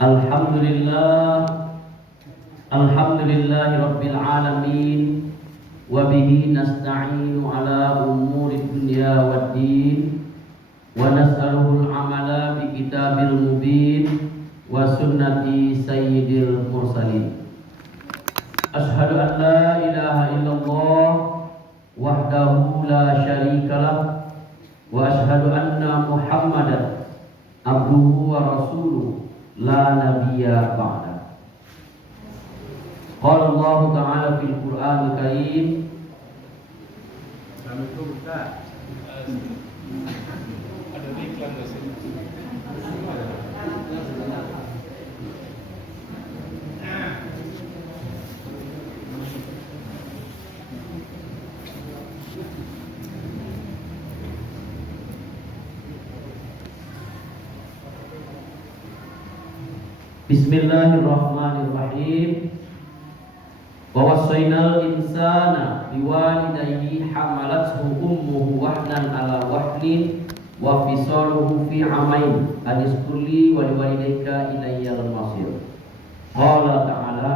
Alhamdulillah, alhamdulillahi rabbil alamin, wa bihi nasta'inu ala umuri dunya waddin, wa nas'aluhul amala bi kitabil mubin wa sunnati sayyidil mursalin. Ashhadu an la ilaha illallah wahdahu la syarikalah, wa ashhadu anna Muhammadan abduhu wa rasuluh la nabiyya ba'da. Qala Allah Ta'ala fil Qur'anil Karim. Ada iklan di sini. Bismillahirrahmanirrahim. Wa wassaynal insana biwalidayhi hamalathu ummuhu wahnan ala wahnin wa fisaluhu fi amain anishkurli wa liwalidayka ilayyal masir. Qala ta'ala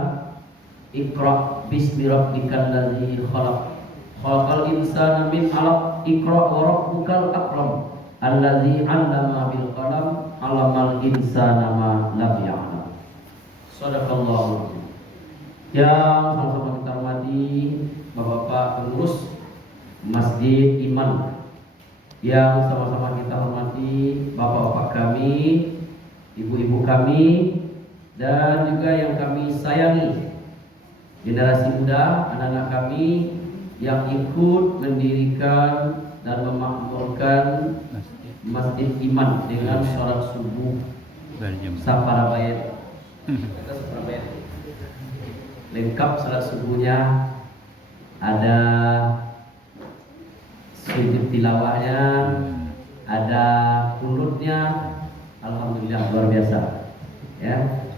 Iqra bismi rabbikal ladzi khalaq khalaqal insana min 'alaq Iqra wa rabbukal akram alladzi 'allama bil qalam 'allamal insana ma lam ya'lam. Sadaqallahu. Yang sama-sama kita hormati Bapak-bapak pengurus Masjid Iman, yang sama-sama kita hormati bapak-bapak kami, ibu-ibu kami, dan juga yang kami sayangi generasi muda, anak-anak kami yang ikut mendirikan dan memakmurkan Masjid Iman dengan sholat subuh Saparabayat. Kita Saparabayat lengkap sholat subuhnya, ada sujud tilawahnya, ada kunutnya. Alhamdulillah, luar biasa ya.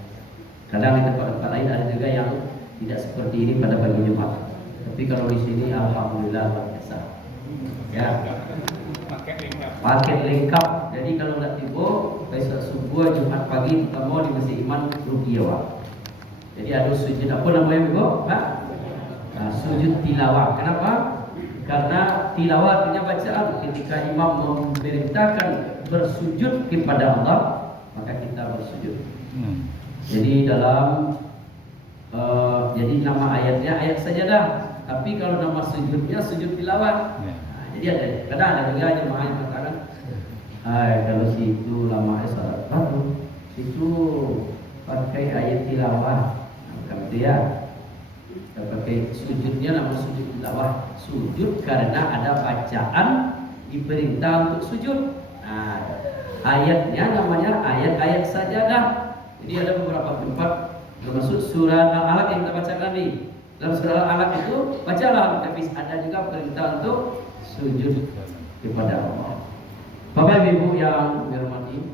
Kadang di tempat-tempat lain ada juga yang tidak seperti ini pada pagi Jumat, tapi kalau di sini alhamdulillah luar biasa ya. Paket lengkap. Jadi kalau nggak tiba besok subuh Jumat pagi kita mau di Masjid Iman Rukiyawa. Jadi ada sujud apa namanya Ibu? Nah, sujud tilawah. Kenapa? Karena tilawah artinya bacaan. Ketika imam memerintahkan bersujud kepada Allah, maka kita bersujud. Jadi dalam jadi nama ayatnya ayat sajadah. Tapi kalau nama sujudnya sujud tilawah. Nah, jadi ada kadang ada juga jemaah yang mengatakan, kalau situ lama salat baru, situ pakai ayat tilawah. Gitu ya, kita pakai sujudnya nama sujud tilawah. Sujud karena ada bacaan diperintah untuk sujud. Nah, ayatnya namanya ayat-ayat sajadah. Jadi ada beberapa tempat termasuk surah Al-Alaq yang kita bacakan nih. Dalam surah Al-Alaq itu bacalah, tapi ada juga perintah untuk sujud kepada Allah. Bapak Ibu yang dihormati,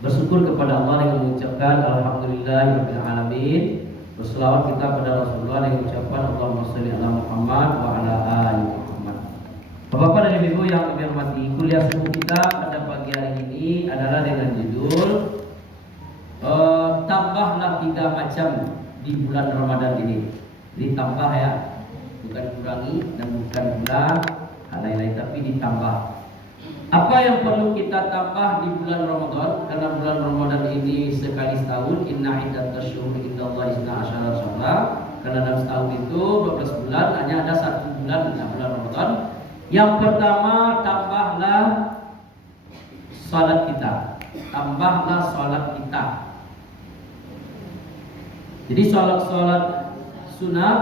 bersyukur kepada Allah dengan mengucapkan alhamdulillahirabbil alamin. Berselawat kita pada Rasulullah dengan ucapan Allahumma sholli ala Muhammad wa ala ali Muhammad. Bapak-bapak dan ibu yang kami hormati, kuliah subuh kita pada pagi hari ini adalah dengan judul tambahlah 3 macam di bulan Ramadan ini. Jadi tambah ya, bukan kurangi dan bukan pula lain-lain, tapi ditambah. Apa yang perlu kita tambah di bulan Ramadan? Karena bulan Ramadan ini sekali setahun. Inna iddatash syuhuri indallahi 12 syahra. Karena dalam setahun itu 12 bulan, hanya ada 1 bulan dalam bulan Ramadan. Yang pertama, tambahlah salat kita. Tambahlah salat kita. Jadi salat-salat sunat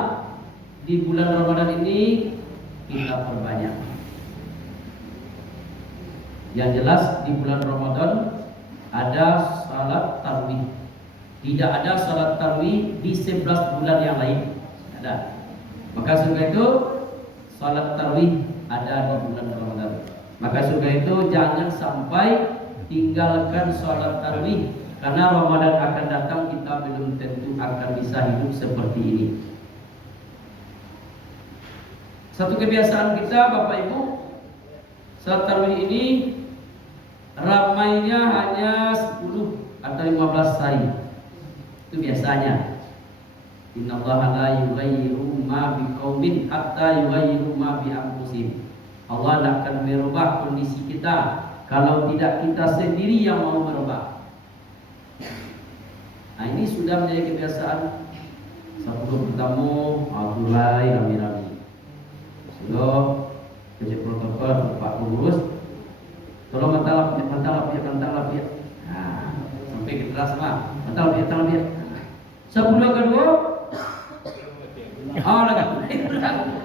di bulan Ramadan ini kita perbanyak. Yang jelas di bulan Ramadan ada salat tarawih. Tidak ada salat tarawih di 11 bulan yang lain. Ada. Maka surga itu salat tarawih ada di bulan Ramadan. Maka surga itu jangan sampai tinggalkan salat tarawih, karena Ramadan akan datang kita belum tentu akan bisa hidup seperti ini. Satu kebiasaan kita Bapak Ibu, salat tarawih ini ramainya hanya 10 atau 15 hari. Itu biasanya. Innallaha la yughayyiru ma biqaumin hatta yughayyiru ma bi anfusihim. Allah tidak akan merubah kondisi kita kalau tidak kita sendiri yang mau merubah. Nah, ini sudah menjadi kebiasaan. Sebelum bertemu, mulai rame-rame. Sudah kecil protokol Pak Pengurus, tolong mantal lapia. Nah, sampai ke kelas mah, mantal lapia. Sebulan kedua, lagi.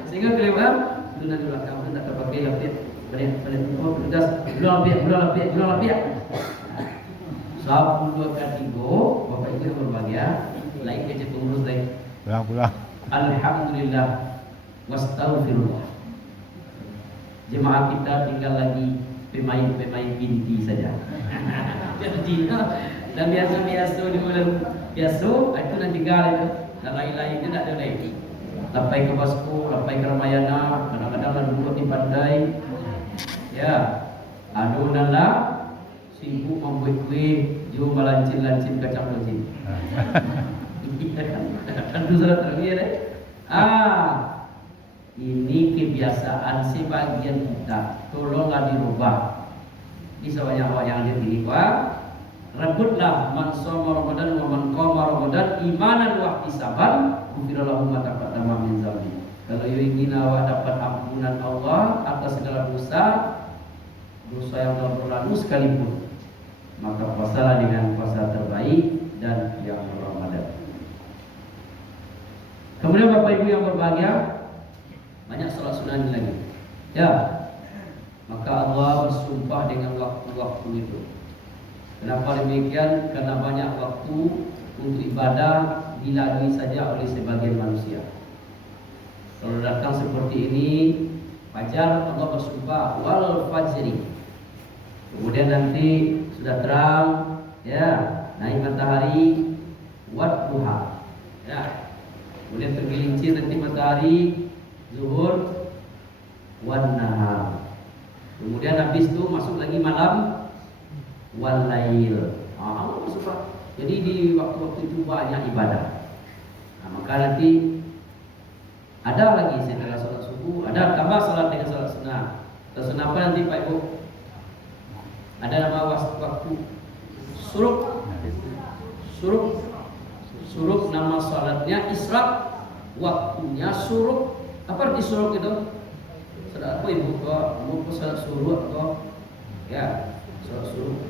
Sehingga kelewat, tunda dulu kamu tak terpakai lapia. Oh, tugas, belum lapia. Sabtu ketiga, Bapak Ibu yang berbahagia, lain kecil pengurus lain. Pulang. Alhamdulillah, wastaghfirullah. Jemaah kita tinggal lagi pemain binti saja. Jadi, dan biasa di bulan biasa itu nanti tinggal itu, dan lain-lain itu tidak ada lagi. Lapai ke Basku, lapai ke Ramayana, kadang-kadang ada duduk di pantai. Ya, aduh nala sibuk membuat kue, jom lancin kacang lancin. Tentu salah terbiasa deh. Ini kebiasaan sebagian kita. Tolonglah dirubah. Bisa banyak yang diri Pak. Rebutlah man shoma Ramadan wa man qama Ramadan imanan wa ihtisaban, ghufira lahu ma taqaddama min dzambi. Kalau ingin awak dapat ampunan Allah atas segala dosa yang telah berlalu sekalipun, maka puasalah dengan puasa terbaik dan yang Ramadan. Kemudian Bapak Ibu yang berbahagia, banyak salat sunnah lagi. Ya, maka Allah bersumpah dengan waktu-waktu itu. Kenapa demikian? Karena banyak waktu untuk ibadah dilalui saja oleh sebagian manusia. Kalau datang seperti ini, fajar Allah bersumpah wal fajri. Kemudian nanti sudah terang, ya, naik matahari, wat duha. Ya. Kemudian tergelincir nanti matahari zuhur wan nahar. Kemudian habis itu masuk lagi malam wal lail. Jadi di waktu-waktu itu banyak ibadah. Nah, maka nanti ada lagi setelah salat subuh, ada tambah salat dengan salat sunnah. Salat sunnah apa nanti Pak Ibu? Ada nama waktu suruk nama salatnya israk, waktunya suruk. Apa arti suruk itu? Salat apa Ibu? Mau salat suruk atau ya salat suruk.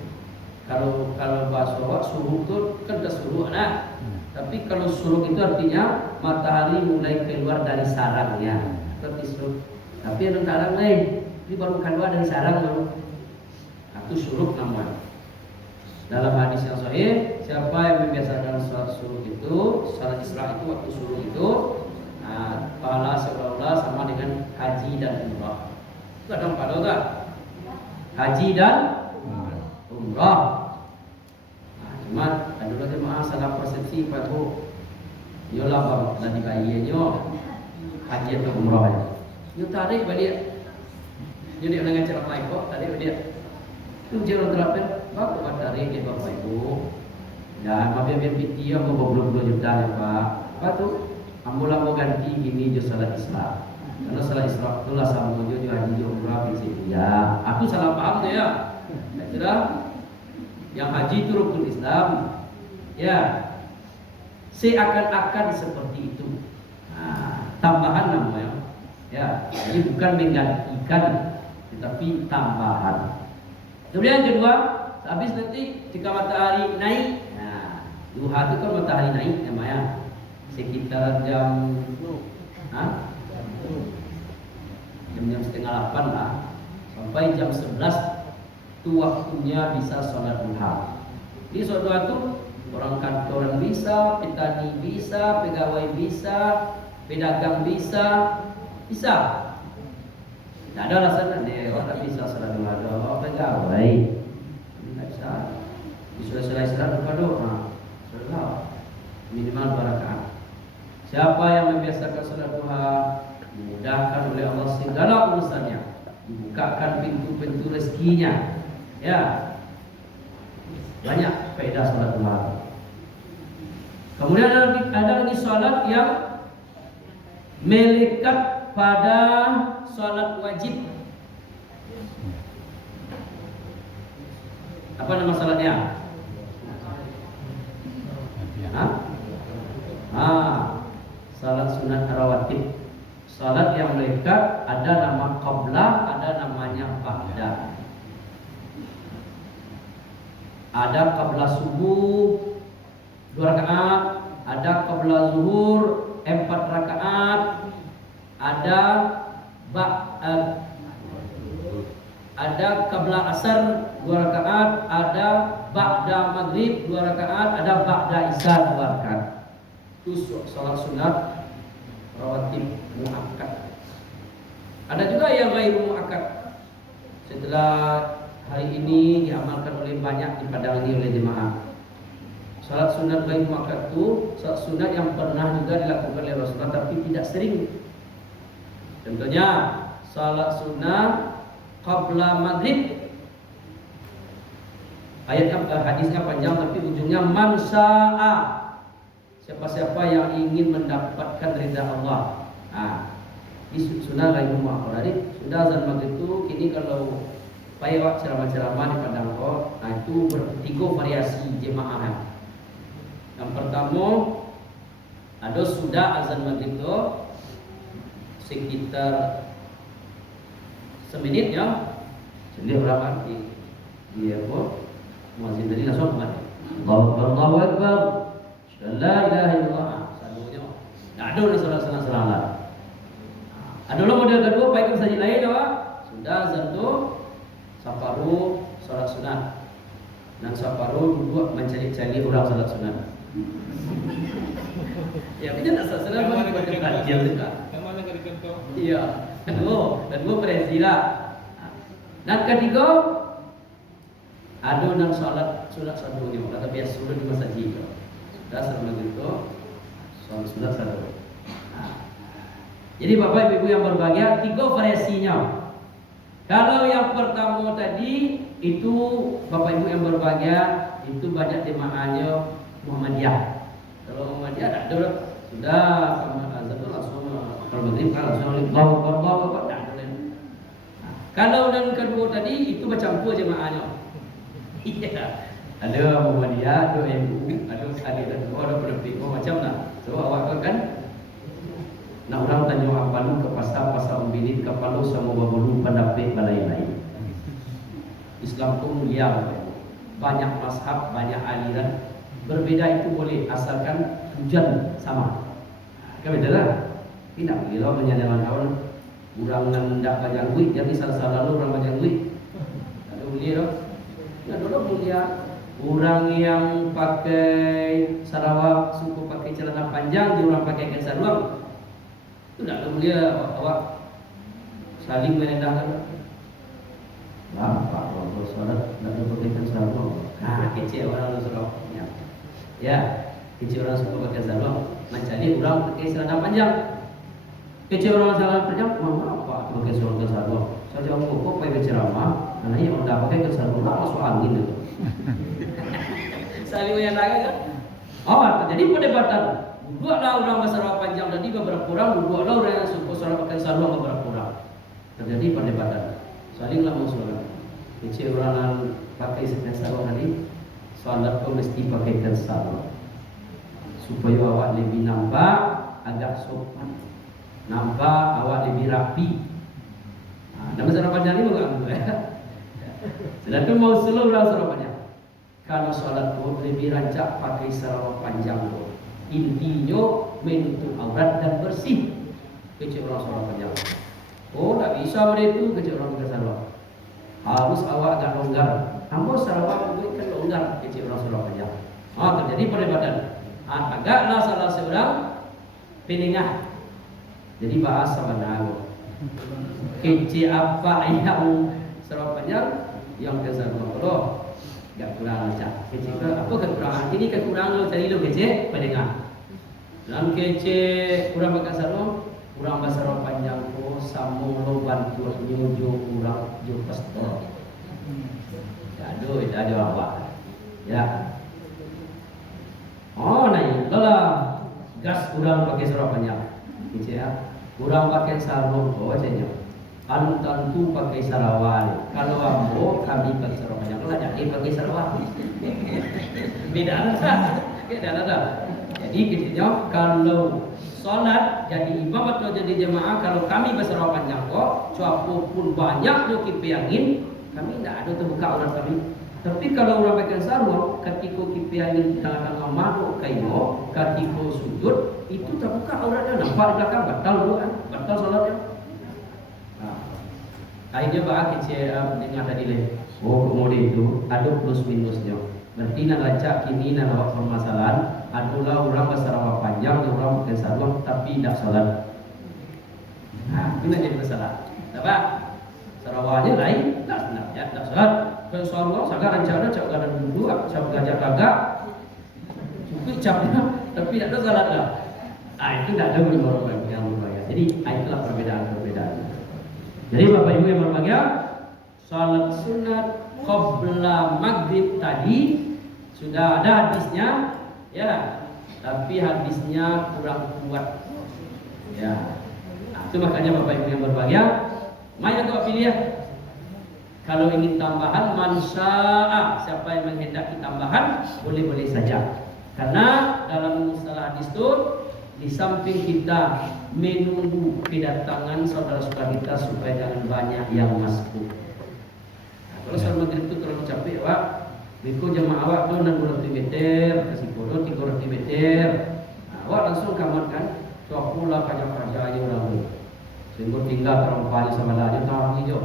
Kalau bahasa Arab suruk itu kan dah suruk nah. Tapi kalau suruk itu artinya matahari mulai keluar dari sarangnya. Seperti suruk. Tapi ada sarang lain. Ini baru keluar dari sarang baru. Itu suruk namanya. Dalam hadis yang sahih, siapa yang membiasakan salat suruk itu, salat Isra itu waktu suruk itu, pahala seolah-olah sama dengan haji dan umrah. Itu ada pahala tak? Haji dan umrah. Cuma ada lagi jemaah salah persepsi Pak Bu. Yolah bang, nanti bayinya haji atau umrah ya. Yo tarik balik. Jadi orang ngajar apa kok tarik balik. Itu jangan terapkan bapak tarik ke Bapak Ibu. Ya, maaf piti yang mau 20 juta ya Pak. Apa tuh? Ambil mau ganti ini jo salat Isra. Karena salat Isra itulah sama jo haji jo umrah prinsip. Ya, aku salah paham deh ya. Sudah. Yang haji itu rukun Islam. Ya. Seakan-akan seperti itu. Nah, tambahan namanya. Ya, jadi bukan menggantikan tetapi tambahan. Kemudian yang kedua, habis nanti ketika matahari naik. Nah, duha itu kan matahari naik namanya. Sekitar jam setengah 8 lah. Sampai jam 11 itu waktunya bisa sholat duha. Di sholat duha itu orang kantoran bisa, petani bisa, pegawai bisa, pedagang bisa. Tidak ada alasan deh, orang bisa sholat duha. Orang pegawai tidak bisa. Disuruh sholat duha doa, sholat minimal 2 rakaat. Siapa yang membiasakan sholat duha, dimudahkan oleh Allah segala urusannya, dibukakan pintu-pintu rezekinya. Ya, Banyak faedah salat duha. Kemudian ada lagi salat yang melekat pada salat wajib. Apa nama salatnya? Salat sunat rawatib. Salat yang melekat ada nama qabla, ada namanya ba'da. Ada qabla subuh 2 rakaat, ada qabla zuhur 4 rakaat, ada ada qabla asar 2 rakaat, ada ba'da maghrib 2 rakaat, ada ba'da isya 2 rakaat. Itu salat sunat rawatib muakkad. Ada juga yang ghairu muakkad. Setelah hari ini diamalkan oleh banyak di Padang ini oleh jemaah. Salat sunat ghairu muakkad itu salat sunat yang pernah juga dilakukan oleh Rasulullah tapi tidak sering. Contohnya salat sunat qabla maghrib. Hadisnya panjang tapi ujungnya man syaa. Siapa-siapa yang ingin mendapatkan ridha Allah. Di sunnah ghairu muakkad. Jadi sudah azan maghrib itu kini kalau payah ceramah-ceramah di Padang Kok, itu bertiga variasi jemaah. Yang pertama ada sudah azan maghrib itu sekitar semenit ya. Jadi orang di apa? Muazzin tadi langsung mati. Allahu Akbar. La ilaha illallah. Satunya. Nah, ada salah. Ada model kedua baik saja lain apa? Sudah azan tu saparuh salat sunat. Dan saparuh duduk mencari-cari orang salat sunat. Ya, kita tak salah macam kajian juga. Yang mana kali contoh? Iya. Kedua berezilah. Dan ketiga ada dan salat sunat satunya. Kata biasa sudah di masjid. Sudah selama itu salat sunat satu. Jadi Bapak Ibu yang berbahagia, 3 variasinya. Kalau yang pertama tadi itu Bapak Ibu yang berbahagia itu banyak jemaahnya Muhammadiyah. Kalau Muhammadiyah tak ada sudah sama azan itu langsung kalau maghrib kan langsung bawa tak ada. Kalau yang kedua tadi itu bercampur jemaahnya. Iya. Ada Muhammadiyah, ada NU, ada ada pendapat macam lah. So awak kan nak orang tanya apa lu ke pasar umbilin kapalu sama babulu pendapat balai lain. Islam itu mulia, banyak mazhab, banyak aliran. Berbeda itu boleh asalkan tujuan sama. Kan beda lah. Tidak boleh lah menyalakan kawan. Orang tidak banyak duit, jadi salah lalu orang banyak duit. Ada mulia lah. Ya dulu mulia. Orang yang pakai Sarawak suku pakai celana panjang, dia orang pakai kain sarung. Itu tak mulia awak saling merendahkan. Pak kalau salat tak ada pakai kain sarung. Kecil orang Sarawak. Ya, kecil orang suka pakai sarung. Macam ni orang pakai celana panjang. Kecil orang celana panjang, apa pakai sarung? Saya jawab, kok pakai ceramah? Karena yang dah pakai kain sarung masuk angin itu. Saling menyatakan kan? Terjadi perdebatan. Dua orang bersarawak panjang tadi beberapa orang, dua orang yang suka sarawak pakai sarung beberapa orang. Terjadi perdebatan. Salinglah mengusulkan. Kecil orang yang pakai sarung tadi, salat pun mesti pakai sarung supaya awak lebih nampak agak sopan, nampak awak lebih rapi. Nama sarung panjang ini bukan ya. Sedangkan mau seluruh orang sarung panjang. Kalau salat pun lebih rancak pakai sarung panjang tu. Intinya menutup aurat dan bersih. Kecil orang sarung panjang. Tak bisa begitu kecil orang pakai sarung. Harus awak agak longgar. Ambo sarung bukan longgar kecil orang sarung panjang. Terjadi perdebatan. Agaklah salah seorang penengah. Jadi bahasa mana? Kecil apa yang sarung panjang yang ke sarung bodoh. Tak kurang macam kecil ke apa kekurangan ini kekurangan cari lo kecil pendengar dan kecil kurang pakai sarung kurang sarung panjang ko sambung lo bantu nyuju kurang jo pastor ada awak Ya. Oh, naik lah. Gas kurang pakai sarung panjang. Gitu ya. Kurang pakai sarung oh aja. Anu tentu pakai sarawal. Kalau ambo kami pakai sarung panjang. Kalau jadi pakai sarawal. Beda lah. Beda lah. Jadi gitu kalau sholat jadi imam atau jadi jemaah kalau kami bersarung panjang kok, pun banyak yo kipiangin, kami tidak ada terbuka aurat kami. Tapi kalau orang pakai sarung, ketika kipiangin tengah-tengah madu kaino, ketika sujud itu terbuka auratnya nampak di belakang batal doa, batal sholatnya. Nah, akhirnya bahas kecil dengar tadi leh. Oh kemudian itu ada plus minusnya. Berarti nak lacak kini nak awak permasalahan adalah orang bersarung panjang, orang pakai sarung tapi tidak sholat. Nah, ini jadi masalah. Apa? Sarawaknya lain, tak sebenarnya tak sholat. Kalau sarung sangat rencana cak gadan dulu, cak gajah gagak, cukup capnya, tapi tidak ada sholat lah. Ah itu tidak ada orang yang berbahaya. Jadi itulah perbedaan. Jadi bapak ibu yang berbahagia, sholat sunat qabla maghrib tadi sudah ada hadisnya, ya, tapi hadisnya kurang kuat, ya. Nah, itu makanya bapak ibu yang berbahagia, mana kau pilih ya? Kalau ingin tambahan, mansa'a, siapa yang menghendaki tambahan, boleh-boleh saja. Karena dalam mustalah hadis itu, di samping kita menunggu kedatangan saudara-saudara kita supaya jangan banyak yang masuk. Kalau sholat maghrib itu terlalu capek, Pak. Biko jamaah awak tu 600 meter, kasih kodo 300 meter. Nah, awak langsung kamatkan, so pula kaca-kaca aja orang tu. Sehingga tinggal terompahnya sama lagi tahu hijau.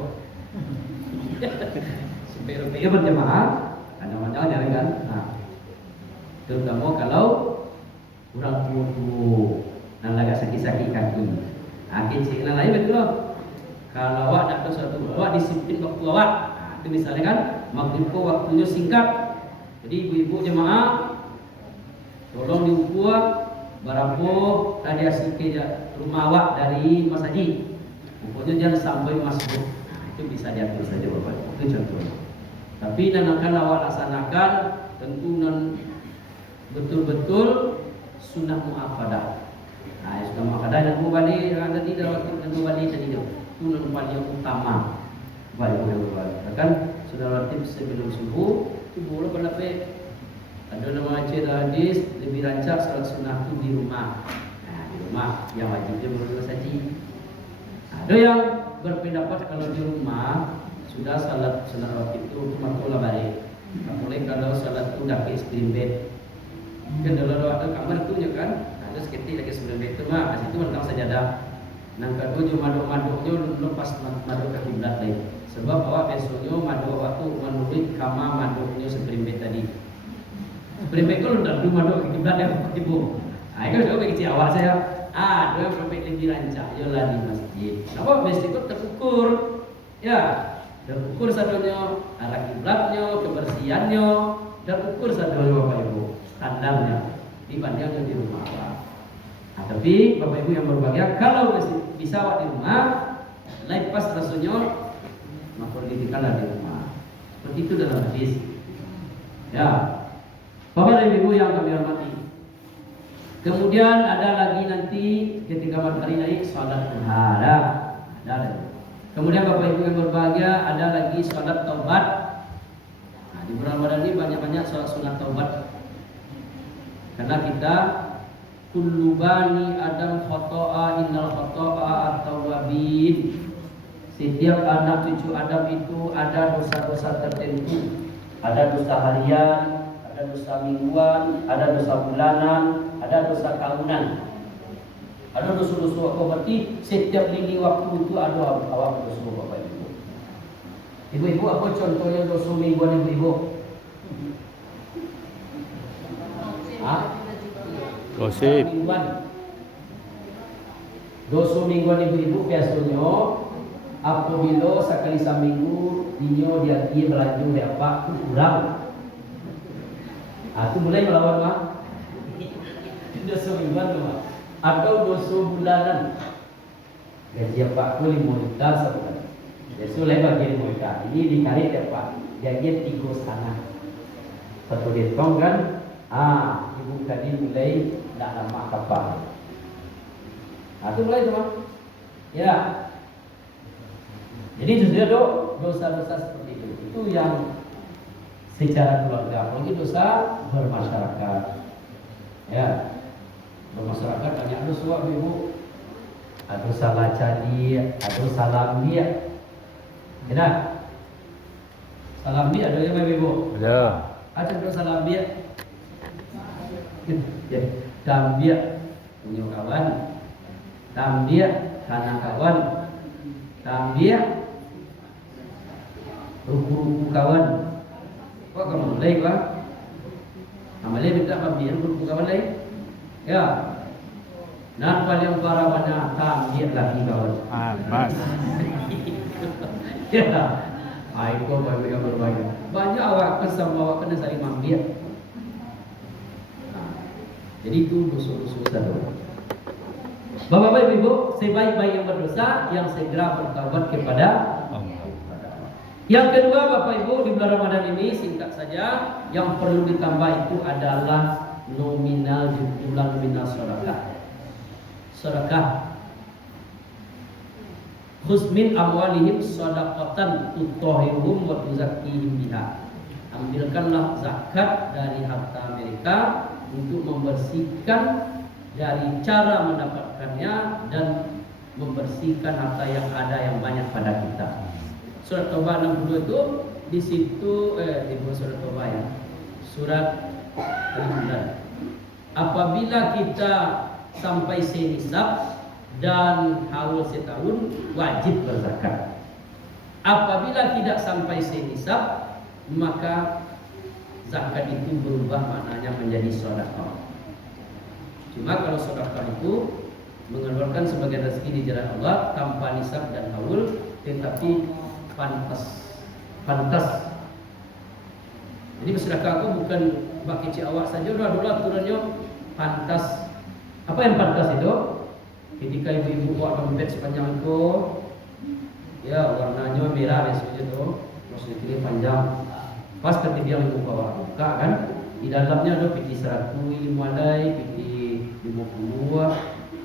Supaya berjamaah, ada jalan kan. Nah, terutama kalau kurang tua dan agak sakit-sakit kaki. Akhir cik lain betul. Kalau awak nak tahu suatu, awak disiplin waktu awak. Itu misalnya kan maghrib waktunya singkat. Jadi ibu-ibu jemaah tolong diukur berapa tadi hasil kerja rumah awak dari Mas Haji. Pokoknya jangan sampai masuk. Itu bisa diatur saja Bapak. Itu contohnya. Tapi dan akan awak laksanakan tentu non betul-betul sunnah muafadah. Nah, sunnah muafadah dan mubali ada di dalam dan mubali tadi itu non paling utama. Baik, kan sudah relatif sebelum subuh itu boleh berlaku. Ada nama cerita hadis lebih rancak salat sunnah itu di rumah. Nah, di rumah yang wajibnya baru saja. Ada yang berpendapat kalau di rumah sudah salat sunnah rawatib itu makruh balik. Mulai kalau salat itu dah ke screen bed. Kan kalau ada kamar itu ya kan, ada seketik lagi screen bed itu mah, situ mentang sajadah. Nang kedua cuma maduk-maduknya lepas maduk ke kiblat lain. Sebab awak besoknya maduk awak tu menurut kama maduknya seperimbet tadi. Seperimbet kalau dah dulu maduk ke kiblat yang ibu. Ah itu juga bagi awak saya. Dua yang perimbet lebih rancak ialah di masjid. Kenapa masjid itu terukur? Ya, terukur sadonya arah kiblatnya, kebersihannya, terukur sadonya bapak ibu standarnya dibandingkan di rumah awak. Nah, tapi bapak ibu yang berbahagia kalau masih bisa awak di rumah, lepas rasanya maka didikanlah di rumah. Seperti itu dalam hadis. Ya, bapak dan ibu yang kami hormati. Kemudian ada lagi nanti ketika matahari naik salat duha. Ada. Kemudian bapak ibu yang berbahagia ada lagi salat taubat. Nah, di bulan Ramadan ini banyak-banyak salat sunat taubat. Karena kita kullu bani Adam khata'a innal khata'a at-tawwabin. Setiap anak cucu Adam itu ada dosa-dosa tertentu. Ada dosa harian, ada dosa mingguan, ada dosa bulanan, ada dosa tahunan. Ada dosa-dosa apa berarti setiap lini waktu itu ada awak dosa bapak ibu. Ibu-ibu apa contohnya dosa mingguan ibu-ibu? Gosip. Dosa mingguan ibu-ibu biasanya apabila sekali seminggu dia belanja berapa tu kurang. Itu mulai melawan mah. Dosa mingguan tu mah. Atau dosa bulanan. Gaji apa tu 5 juta sebulan. Biasa mulai bagi 5 juta. Ini dikali berapa? Gaji 3,5. Satu dihitung kan, ibu tadi mulai tidak lama kapal. Itu mulai teman. Ya. Jadi justru dosa-dosa seperti itu yang secara keluarga, apalagi dosa bermasyarakat. Ya, bermasyarakat banyak dosa ibu. Ada salah jadi, ada salam dia. Tidak. Salam dia ada yang ibu. Ada. Ada dosa salam dia. Ya, tambia punya kawan, tambia tanah kawan, tambia ruku-ruku kawan. Kok kamu mulai pak? Amalnya minta tambia ruku-ruku kawan lain. Ya. Nah paling parah mana tambia lagi kawan. Mas. Ya. Itu banyak yang berbahaya. Banyak awak kesam awak kena saling mambia. Jadi itu dosa-dosa satu. Bapak-bapak ibu, sebaik-baik yang berdosa yang segera bertaubat kepada Allah. Yang kedua Bapak Ibu, di bulan Ramadan ini singkat saja, yang perlu ditambah itu adalah nominal, jumlah nominal sedekah. Sedekah. Khudz min amwalihim shadaqatan tutahhiruhum wa tuzakkihim biha. Ambilkanlah zakat dari harta mereka untuk membersihkan dari cara mendapatkannya dan membersihkan harta yang ada yang banyak pada kita. Surat Taubah 62 itu di situ di surat Taubah ya. Surat Al-Imran. Apabila kita sampai senisab dan haul setahun wajib berzakat. Apabila tidak sampai senisab maka zakat itu berubah maknanya menjadi sedekah. Cuma kalau sedekah itu mengeluarkan sebagian rezeki di jalan Allah tanpa nisab dan haul, tetapi pantas. Jadi bersedekah itu bukan bak kecil awak saja, udah turunnya pantas. Apa yang pantas itu? Ketika ibu-ibu buat dompet sepanjang itu, ya warnanya merah biasanya itu, terus ini panjang. Pas ketika dia buka kan, di dalamnya ada piti 100, mulai piti 50.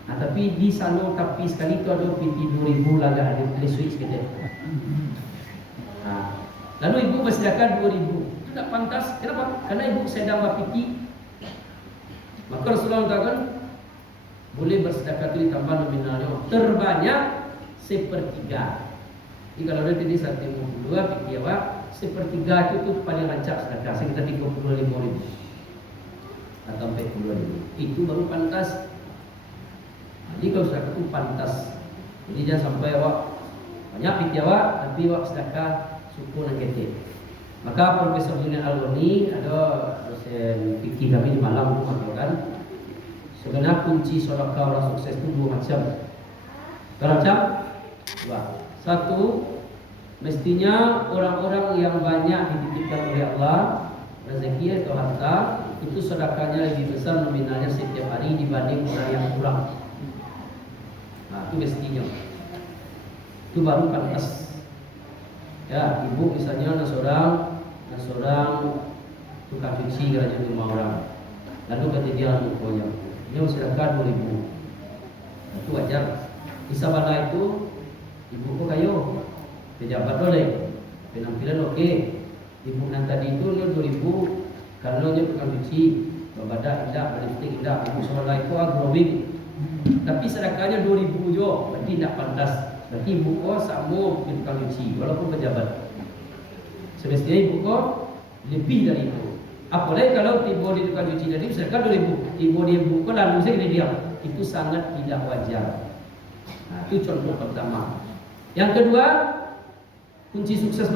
Nah tapi di sana tapi sekali itu ada piti 2000 lagi ada switch gitu. Nah, lalu ibu bersedekah 2000. Itu tidak pantas. Kenapa? Karena ibu sedang berpiti. Maka Rasulullah katakan boleh bersedekah itu ditambah nominalnya terbanyak 1/3. Jadi kalau ada tadi 152 piti awak 1/3 itu paling rancak sedekah sekitar 35.000 atau 40.000. Itu baru pantas. Jadi kalau sedekah itu pantas. Jadi jangan sampai awak banyak piti awak tapi awak sedekah syukur dan ketik. Maka Profesor Julian Alwani ada dosen fikih kami di Malang mengatakan sebenarnya kunci sedekah orang sukses itu dua macam. Dua. Satu, mestinya orang-orang yang banyak dititipkan oleh Allah rezeki atau harta itu sedekahnya lebih besar nominalnya setiap hari dibanding orang yang kurang. Nah, itu mestinya. Itu baru pantas. Ya, ibu misalnya ada seorang tukang cuci kerja di rumah orang. Lalu kejadian pokoknya dia sedekah 2000. Itu wajar. Isabana itu ibu kok kayo pejabat oleh penampilan oke. Ibu yang tadi itu dia 2000 karena dia tukang cuci, babadak indah, lipstick indah. Ibu sebelah itu growing. Tapi sedekahnya 2000 jo, berarti tidak pantas. Berarti ibu kok sama di tukang cuci walaupun pejabat. Semestinya ibu kok lebih dari itu. Apalagi kalau tiba di tukang cuci jadi sedekah 2000, tiba di ibu kok lalu saya kena diam. Itu sangat tidak wajar. Nah, itu contoh pertama. Yang kedua, kunci sukses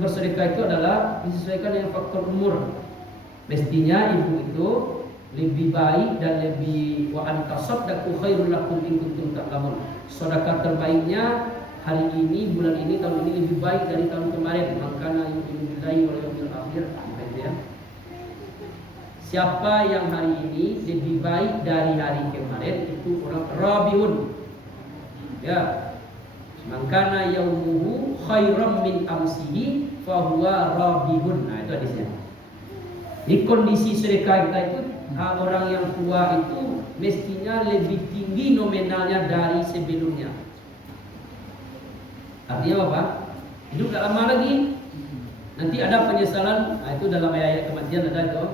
bersedekah itu adalah disesuaikan dengan faktor umur. Mestinya ibu itu lebih baik dan lebih wa antasaddaqu khairul lakum in kuntum ta'lamun. Sedekah terbaiknya hari ini, bulan ini, tahun ini lebih baik dari tahun kemarin. Makana yu'minu billahi wal yawmil akhir. Ya. Siapa yang hari ini lebih baik dari hari kemarin itu orang rabiun. Ya. Makana yaumuhu khairam min amsihi fa huwa rabihun. Nah, itu hadisnya. Di kondisi sedekah kita itu orang yang tua itu mestinya lebih tinggi nominalnya dari sebelumnya. Artinya apa? Hidup tak lama lagi. Nanti ada penyesalan. Itu dalam ayat kematian ada itu.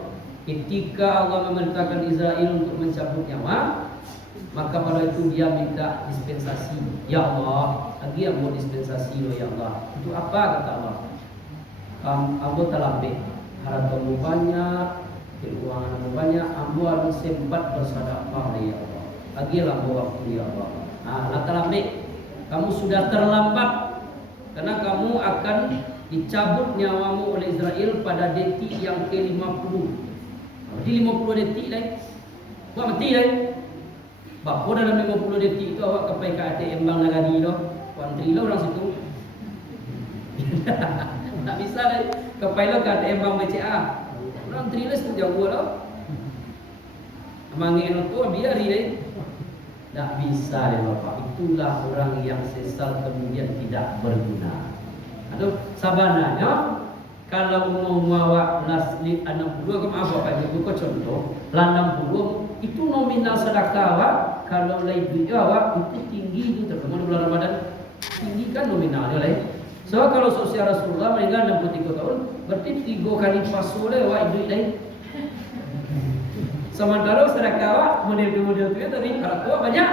Ketika Allah memerintahkan Israel untuk mencabut nyawa, maka pada itu dia minta dispensasi. Ya Allah, lagi yang mau dispensasi loh ya Allah. Untuk apa kata Allah? Ambo terlambat, hartamu banyak, keuanganmu banyak, ambo harus sempat bersedekah ya Allah. Lagi lah waktu ya Allah. Nah, terlambat. Kamu sudah terlambat karena kamu akan dicabut nyawamu oleh Israel pada detik yang ke-50. Di 50 detik lain, buat mati lain. Bapak dalam 50 detik itu awak kepai ke ATM Bank Nagari tu, kuantri lah orang situ. Tak bisa lain, kepai lah ke ATM Bank BCA. Orang trilas tu jauh lah. Mangin tu biari lain. Tak bisa deh Bapak. Itulah orang yang sesal kemudian tidak berguna. Aduh, sabananya kalau mau awak nasli 60 maaf Bapak Ibu kau contoh, 60 itu nominal sedekah awak kalau lagi duit awak itu tinggi itu terutama di bulan Ramadan tinggi kan nominalnya lain. So kalau sosial Rasulullah meninggal 63 tahun berarti 3 kali pasu lah awak duit lain. Sementara sedekah awak model-model itu tadi kalau awak banyak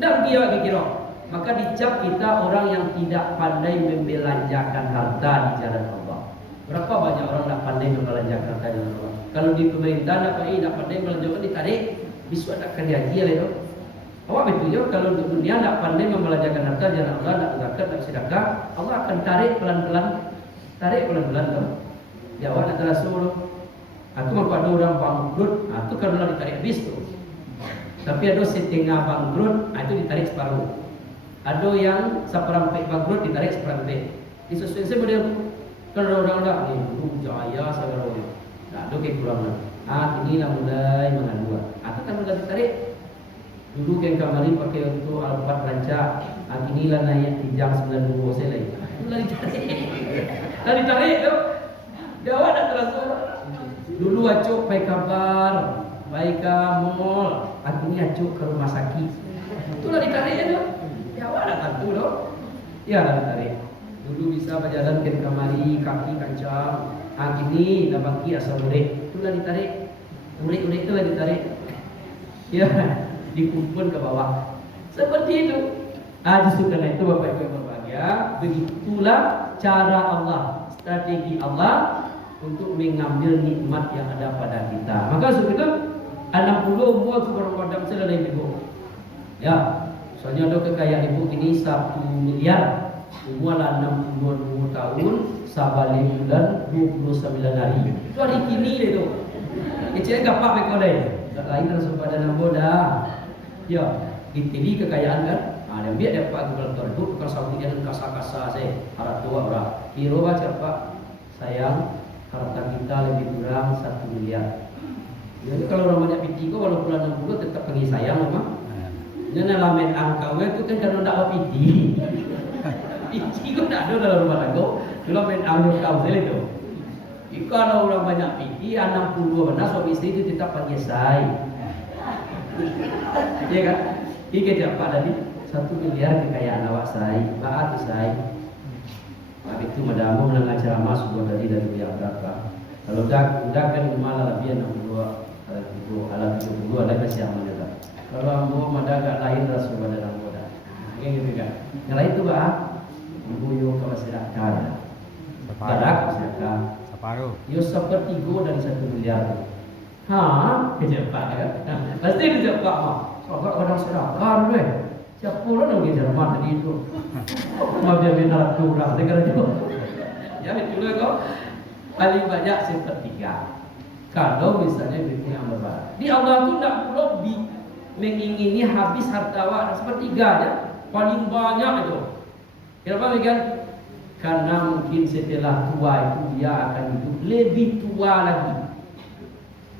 dan dia kira maka dicap kita orang yang tidak pandai membelanjakan harta di jalan Allah. Berapa banyak orang tak pandai membelanjakan harta di jalan Allah? Kalau di pemerintah tak pandai membelanjakan ditarik, bisa tak kerja dia itu. Awak betul je kalau di dunia tak pandai membelanjakan harta di jalan Allah, tak zakat, tak sedekah, Allah akan tarik pelan-pelan tu. Ya awak nak terasuh. Aku mau ada orang bangkrut, itu kalau ditarik habis tu. Tapi ada setengah bangkrut, itu ditarik separuh. Ada yang seperempat bangkrut ditarik seperempat. Disesuaikan model kalau orang-orang ni jaya segalanya. Tak ada kekurangan. Inilah mulai mengandung. Itu kan mulai ditarik. Dulu yang kemarin pakai untuk Alphard rancak. Inilah naik tijang 92 saya lagi. Mulai ditarik. Dah ditarik tu. Dia awak dah terasa. Dulu acuk baik kabar, baik ke mall. Akhirnya acuk ke rumah sakit. Itulah ditarik tu. Ya awak dah tentu tu. Ya dah ditarik. Dulu bisa berjalan ke kamari, kaki kancang. Kini dah bangki asal murid. Itulah ditarik. Murid-murid itulah ditarik. Ya, dikumpul ke bawah. Seperti itu. Justru karena itu Bapak Ibu yang berbahagia, begitulah cara Allah, strategi Allah untuk mengambil nikmat yang ada pada kita. Maka sebetulnya 60 umur berwadam selesai ibu. Ya, soalnya ada kekayaan ibu ini 1 miliar. Umur 62 tahun, sabali bulan 29 hari. Itu hari kini itu. Kecil gapak bekoleh. Tak lain terus pada namboda. Ya, ini kekayaan kan. Dia biar dapat kalkulator itu kalau sahabat dia kasa-kasa saya harap tua orang. Kira baca Pak, sayang harta kita lebih kurang 1 miliar. Jadi kalau orang banyak piti kok walaupun 60 tetap pergi sayang apa? Jangan lamen angka itu kan kalau tak ada piti. Piti kok tak ada dalam rumah tangga. Kalau main angka kau sel itu. Kalau orang banyak piti 60 benar suami istri itu tetap pergi sayang. Ya kan? Ini siapa tadi? 1 miliar kekayaan awak saya, baat saya. Tapi itu madamu menang ceramah sebuah dari yang berapa? Kalau udah kan malah lebih 62, alat 72 ada kasih aman juga. Kalau ambo mada gak lain rasul pada ambo dah. Yang gitu kan? Yang lain itu bah, ambo yo ke masyarakat. Barak masyarakat. Separuh. Yo sepertiga dari 1 miliar. Kejepak kan? Pasti kejepak mah. Soalnya kadang sedekah deh. Siapa orang yang Jerman tadi itu? Mau dia minta kurang, dengar juga. Ya betul kok. Paling banyak sepertiga. Kalau misalnya duitnya yang berbagai. Di Allah itu tidak perlu mengingini habis harta awak sepertiga ya. Paling banyak itu. Kenapa kan? Karena mungkin setelah tua itu dia akan hidup lebih tua lagi.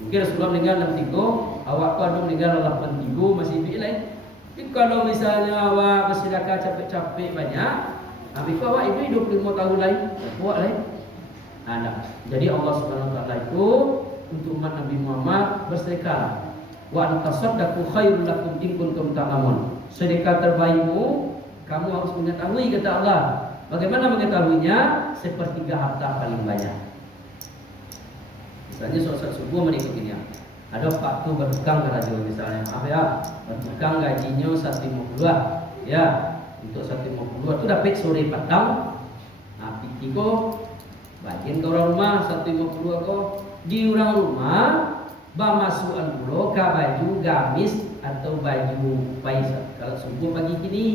Mungkin Rasulullah meninggal 63, awak tu ada meninggal 83 masih hidup lain. Tapi kalau misalnya awak bersedekah capek-capek banyak, habis itu awak itu 25 tahun lain, buat lain. Jadi Allah Subhanahu Wa Taala itu untuk umat Nabi Muhammad bersedekah. Wa antasaddaqu khairul lakum in kuntum ta'lamun. Sedekah terbaikmu kamu harus mengetahui, kata Allah. Bagaimana mengetahuinya? Sepertiga harta paling banyak. Misalnya sholat subuh menikmatinya. Ada pak tu bertukang ke radio misalnya, apa ya, bertukang gajinya 150, ya, untuk 150 tu dapat sore petang. Nah, pitiko bagian ke orang rumah 150 ko di orang rumah bamasukan pulo ke baju gamis atau baju paisa. Kalau subuh pagi kini,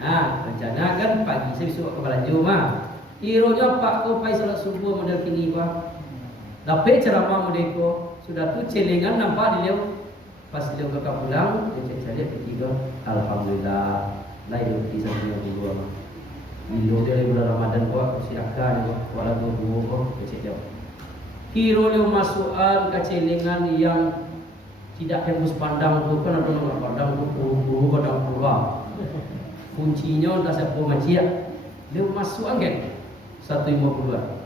nah rencana kan pagi saya besok ke belanja mah. Ironya pak ko paisa subuh model kini pak. Dapat ceramah model ko sudah tu celengan nampak dia pas dia ke pulang dia cari ketiga alhamdulillah lahir di sana dua mah. Bilo dia bulan Ramadan ko silakan ko wala dua ko cek dia. Kiro leo masukan kecelengan yang tidak tembus pandang tu kan ada nomor pandang tu puluh pandang puluh. Kuncinya entah siapa macam leo masukan kan 150.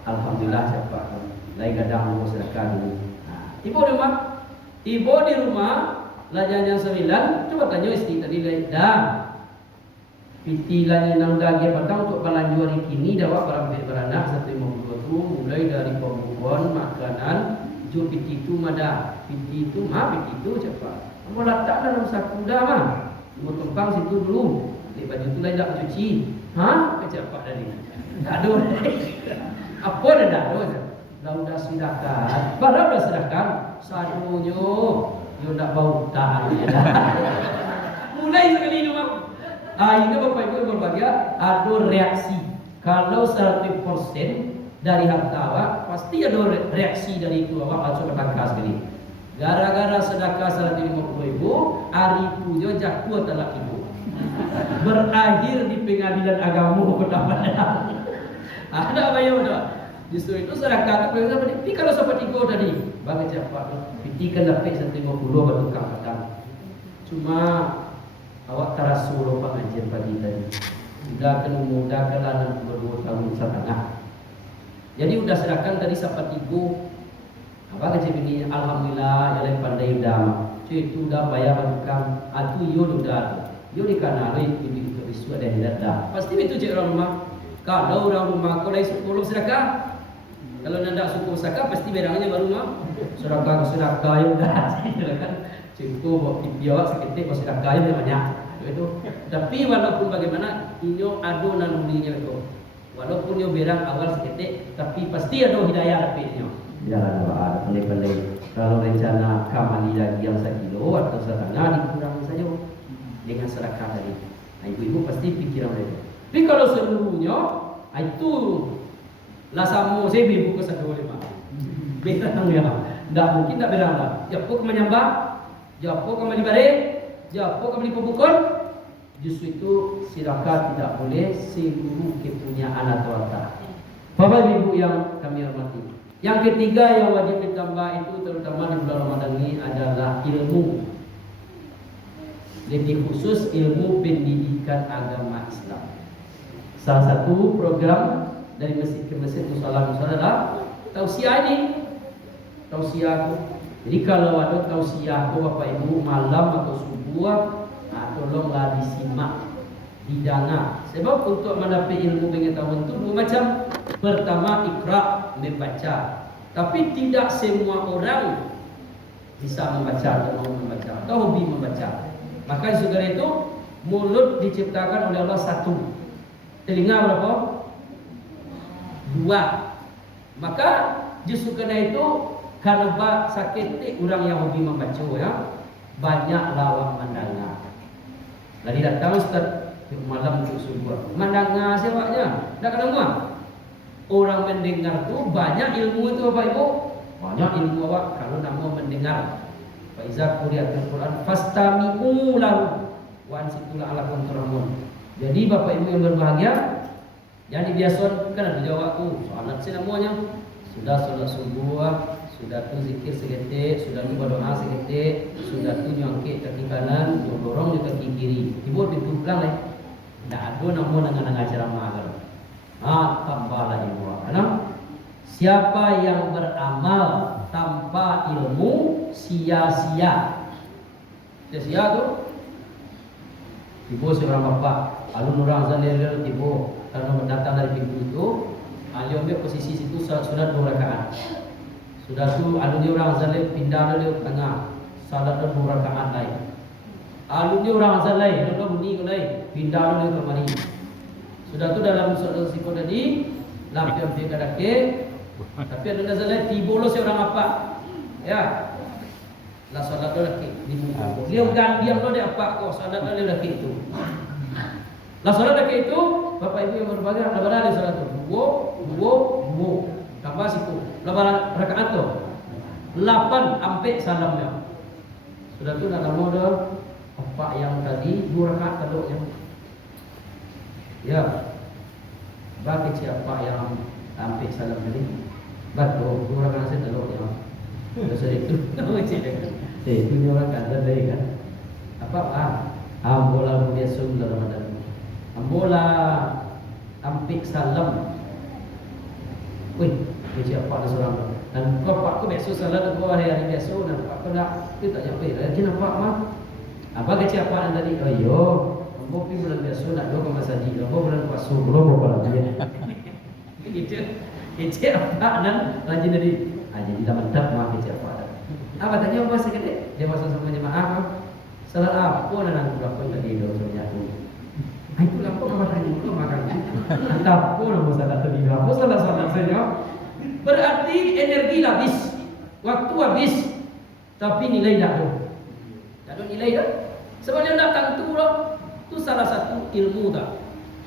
Alhamdulillah siapa lagi kadang mau sedekah dulu. Ibu di rumah, ibu di rumah lajannya 9. Coba tanya istri tadi dah. Pitilannya nang dagi petang untuk pelanju hari kini dapat barang beranak 150 tu mulai dari pembukuan makanan jo piti tu mada piti tu cepat kamu letak dalam saku dah mah mau tempang situ dulu di baju tu lain tak cuci kecepat dari tak ada apa dah dah udah sedekah baru udah sedekah sadunya yo nak bau tak mulai sekali tu mah. Ini Bapak Ibu berbahagia, ada reaksi. Kalau 100% dari harta awak, pasti ada reaksi dari itu awak langsung bertangkah sekali. Gara-gara sedekah 150.000, hari itu dia jatuh talak ibu. Berakhir di pengadilan agama Kota Padang. Ada apa ya udah? Justru itu sedekah itu paling apa? Tapi kalau sahabat ego tadi, bagi siapa? Pitikan dapat 150 bertukang petang. Cuma awak terasul pengajian pagi tadi. Sudah muda kelan 62 tahun setengah. Jadi udah serahkan tadi sahabat ibu. Apa kecil ini? Alhamdulillah yang pandai udah. Cuy itu udah bayar bertukang. Atu yo udah. Yo di kanan ibu itu bisu ada yang dah. Pasti itu cik orang rumah. Kalau orang rumah kau dari 10 sedekah. Kalau nanda suku sedekah pasti bedanya baru mah. Sedekah yo dah. Kan? Cukup bawa video seketik masih sedekah yo banyak. Itu. Tapi walaupun bagaimana inyo ado nanulinya itu. Walaupun yo berang awal seketik, tapi pasti ada hidayah dapatnya. Jalan doa pandai-pandai. Kalau rencana kamali lagi yang 1 kilo atau setengah dikurangi saja dengan sedekah tadi. Nah, ibu-ibu pasti pikiran mereka. Tapi kalau seluruhnya itu lah sama saya ibu ke 1,5. Berang ya. Tak mungkin tak berang lah. Japo menyembah, japo kembali balik. Japo kembali pembukul. Justru itu sedekah tidak boleh seluruh kepunyaan atau harta. Bapak Ibu yang kami hormati. Yang ketiga yang wajib ditambah itu terutama di bulan Ramadan ini adalah ilmu. Lebih khusus ilmu pendidikan agama Islam. Salah satu program dari masjid ke masjid musola adalah tausiah ini. Tausiah. Jadi kalau ada tausiah Bapak Ibu malam atau subuh, tolonglah disimak, didana. Sebab untuk mendapat ilmu pengetahuan itu dua macam. Pertama ikra, membaca. Tapi tidak semua orang bisa membaca atau mau membaca atau hobi membaca. Maka segera itu mulut diciptakan oleh Allah 1. Telinga berapa? 2. Maka justru karena itu kalau sakit orang yang hobi membaca ya banyak lawak mendengar. Lagi datang Ustaz malam ke subuh. Mendengar siapanya? Tak kena muat. Orang mendengar tu banyak ilmu itu Bapak Ibu. Banyak ilmu awak kalau nak mau mendengar. Fa iza quri'atul Quran fastami'u lahu wa ansitu la'allakum turhamun. Jadi Bapak Ibu yang berbahagia, yang dibiasakan kan ada jawab tu salat semuanya. Sudah salat subuh, sudah tu zikir seketik, sudah tu berdoa seketik, sudah tu nyangkit kaki kanan, dorong di kaki kiri. Ibu ditumpang leh. Tak ada nama dengan ceramah agar. Tambah lagi buat. Siapa yang beramal tanpa ilmu sia-sia. Sia-sia tuh tiba seorang bapak, alun orang zalil tiba karena datang dari pintu itu, dia ambil posisi situ sudah 2 rakaat. Sudah tu alun orang zalil pindah dari tengah, salat 2 rakaat lain. Alun orang zalil dia bunyi ke lain, pindah dari kemari. Sudah tu dalam solat sikit tadi, lampion dia kadake, tapi alun zalil tiba lo seorang apa, ya. Lah salat lelaki di muka. Dia diam lo dia apa kok salat lelaki itu. Lah salat lelaki itu Bapak Ibu yang berbahagia ada berada di salat itu. Dua. Tambah situ. Berapa rakaat tu? 8 sampai salamnya. Sudah tu dalam mode apa yang tadi 2 rakaat kalau yang ya. Bagi siapa yang sampai salam tadi? Betul, 2 rakaat saya kalau yang dosa itu, itu orang kata dari kan, apa ambola biasa dalam Ramadan, ambola ampik salam, wih, siapa ada seorang dan bapak aku besok salat aku hari besok dan bapak aku nak kita tak nyampe, lagi nampak mah, apa kesiapan tadi, oh yo, ambo pi bulan besok nak dua ke masjid, ambo bulan puasa, belum bawa dia, itu apa dan rajin dari jadi kita mantap mah siapa ada. Apa tanya apa sekali? Dia masuk sama jemaah. Salat apa dan aku lakukan tadi dosanya tu. Itu lakukan apa tanya dulu makan. Entah pun mau salat tadi apa salat saja. Berarti energi habis, waktu habis, tapi nilai tak ada. Tak ada nilai dah. Sebab dia tak tentu loh. Tu salah satu ilmu tak.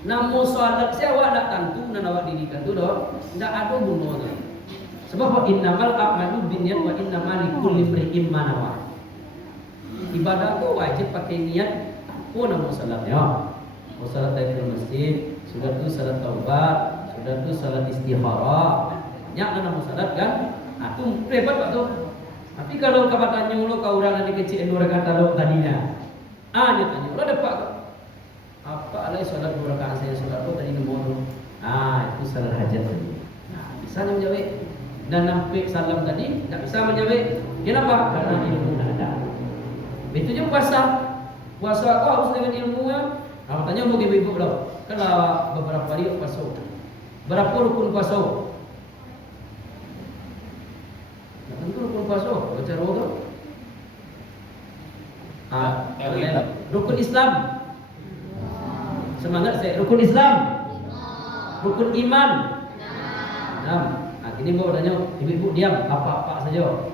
Namun salat saya awak tak tentu dan awak dirikan tu doh. Tak ada guna tu. Sebab innamal a'malu binniyat wa innamal likulli imri'in ma nawa. Ibadah tu wajib pakai niat apa nama salatnya. Mau salat dari masjid, sudah tu salat taubat, sudah tu salat istikharah. Banyak nama salat kan? Tu repot Pak tu. Tapi kalau kau tanya lo kau orang nanti kecil 2 rakaat lo tadinya. Dia tanya lo dapat apa alai salat 2 rakaat saya salat lo tadi nombor. Itu salat hajat tadi. Bisa menjawab. Dan sampai salam tadi tak bisa menjawab. Kenapa? Karena ilmu tak ada. Itu je puasa. Puasa aku harus dengan ilmunya. Tanya mau ibu belum? Kalau beberapa hari puasa. Berapa rukun puasa? Tentu rukun puasa. Baca roh. Rukun Islam. Semangat saya. Rukun Islam. Rukun iman. Ini mau tanya, ibu-ibu diam, apa-apa saja.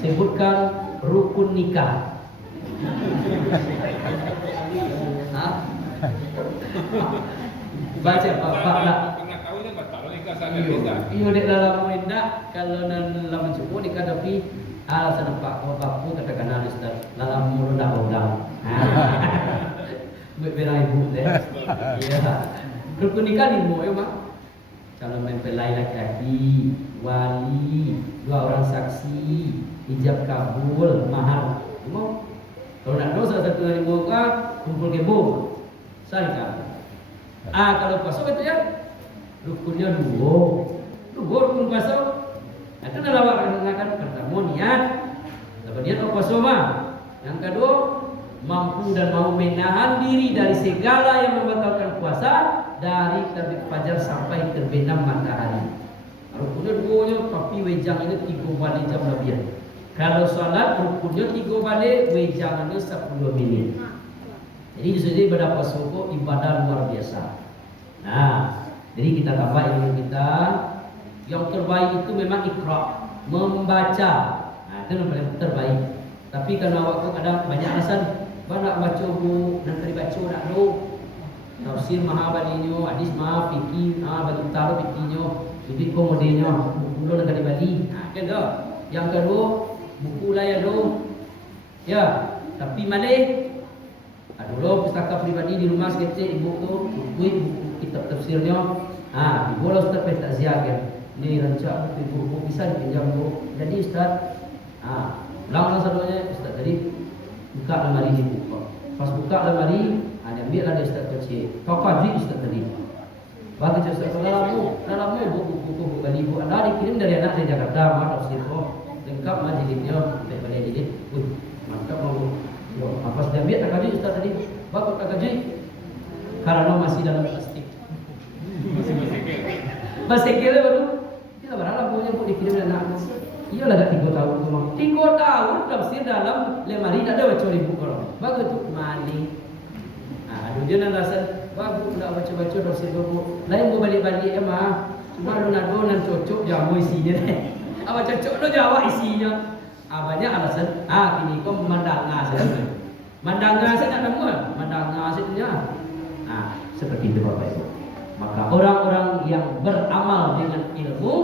Sebutkan rukun nikah. Baca apa nak? Pernah tahu je batal nikah sangat nikah. Iyo dek dalam minda kalau dalam mencukup nikah tapi alasan apa? Kalau bapu katakan Ustaz, dalam mulu dah ulang. Berai ibu deh. Iya. Rukun nikah ni mau ya mak. Calon mempelai laki-laki, wali, 2 orang saksi, ijab kabul, mahar. Kalau nak tahu salah satu dari muka kumpul kebo, sah. Kalau puasa betul ya, rukunnya 2 rukun puasa. Itu adalah awak pertama niat, dapat niat puasa mah. Yang kedua mampu dan mau menahan diri dari segala yang membatalkan puasa dari terbit fajar sampai terbenam matahari. Rukunnya 2 tapi wejang ini 3 balik jam lebih. Kalau salat rukunnya 3 balik, wejangannya 10 menit. Jadi jadi ibadah puasa ibadah luar biasa. Nah, jadi kita tambah ilmu kita. Yang terbaik itu memang ikra, membaca. Itu yang paling terbaik. Tapi kalau awak ada banyak alasan, nak baca buku, nak dibaca nak do. Tafsir maha balinyo, hadis maha fikih, bagi taruh fikihnya, bibit komodenya, buku nak dibali. Kan dah. Yang kedua, buku layan do. Ya, tapi malih dulu pustaka pribadi di rumah sekecil ibu tu buku kitab tafsirnya. Ibu lah Ustaz tak ziarah. Ni rancak buku bisa dipinjam bu. Jadi Ustaz, ulang satunya Ustaz tadi buka lemari dibuka. Pas buka lemari, diambil ada Ustaz kecil. Kau kaji Ustaz tadi. Bagi Ustaz dalammu buku balik ibu ada dikirim dari anak dari Jakarta, tafsir kok. lengkap mah jilidnya, kita balik jilid. Mantap mau. Yo, apa sudah biar tak kaji Ustaz tadi? Bapak tak kaji. Karena masih dalam plastik. Basikil baru. Kita berharap punya bu dikirim dan anak. Iya lah 3 tahun tu mah. 3 tahun tafsir dalam lemari ada baca 1000 orang. Bagus tu mani. Aduh dia nak rasa bagus nak baca-baca tafsir bu. Lain mau balik-balik mah. Cuma donat-donat cocok jamu isinya deh. Apa cocok lo jawab isinya. Banyak alasan. Kini kau mandanga saja. Mandanga saja nak temu. Mandanga saja. Seperti itu Bapak Ibu. Maka orang-orang yang beramal dengan ilmu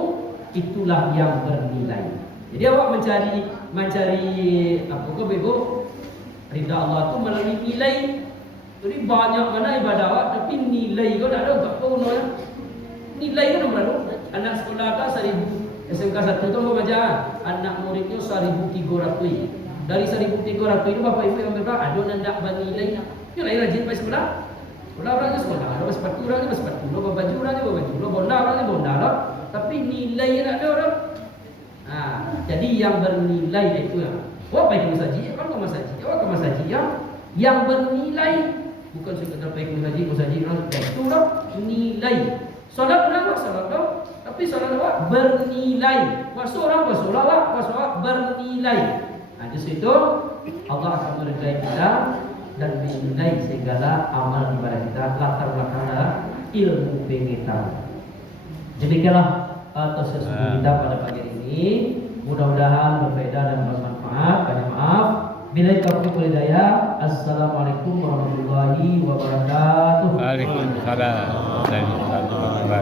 itulah yang bernilai. Jadi awak mencari apa Bapak Ibu? Ridha Allah itu melalui nilai. Jadi banyak mana ibadah awak tapi nilai kau tak ada tak tahu no ya. Nilai kan berapa? Anak sekolah kan 1000 SMK 1 tu mau baca anak muridnya 1300. Dari 1300 itu Bapak Ibu yang berapa? Ada nandak bernilai. Dia lain rajin pergi sekolah. Sekolah orangnya sekolah, ada sepatu orangnya sepatu, lo baju orangnya baju, lo bonda orangnya bonda lah. Tapi nilai nak ada orang. Jadi yang bernilai itu ya. Apa itu saji? Kan kau saji. Apa kau saji yang bernilai bukan sekedar baik saji itu lah nilai. Solat kenapa solat dong? Tapi solat apa? Bernilai. Wasolah bernilai. Di situ Allah akan meridai kita dan menilai segala amal ibadah kita latar belakangnya ilmu pengetahuan. Demikianlah atas sesuatu kita pada pagi ini. Mudah-mudahan berfaedah dan bermanfaat. Banyak maaf. Bila taufiq wal hidayah. Assalamualaikum warahmatullahi wabarakatuh. Waalaikumsalam warahmatullahi wabarakatuh.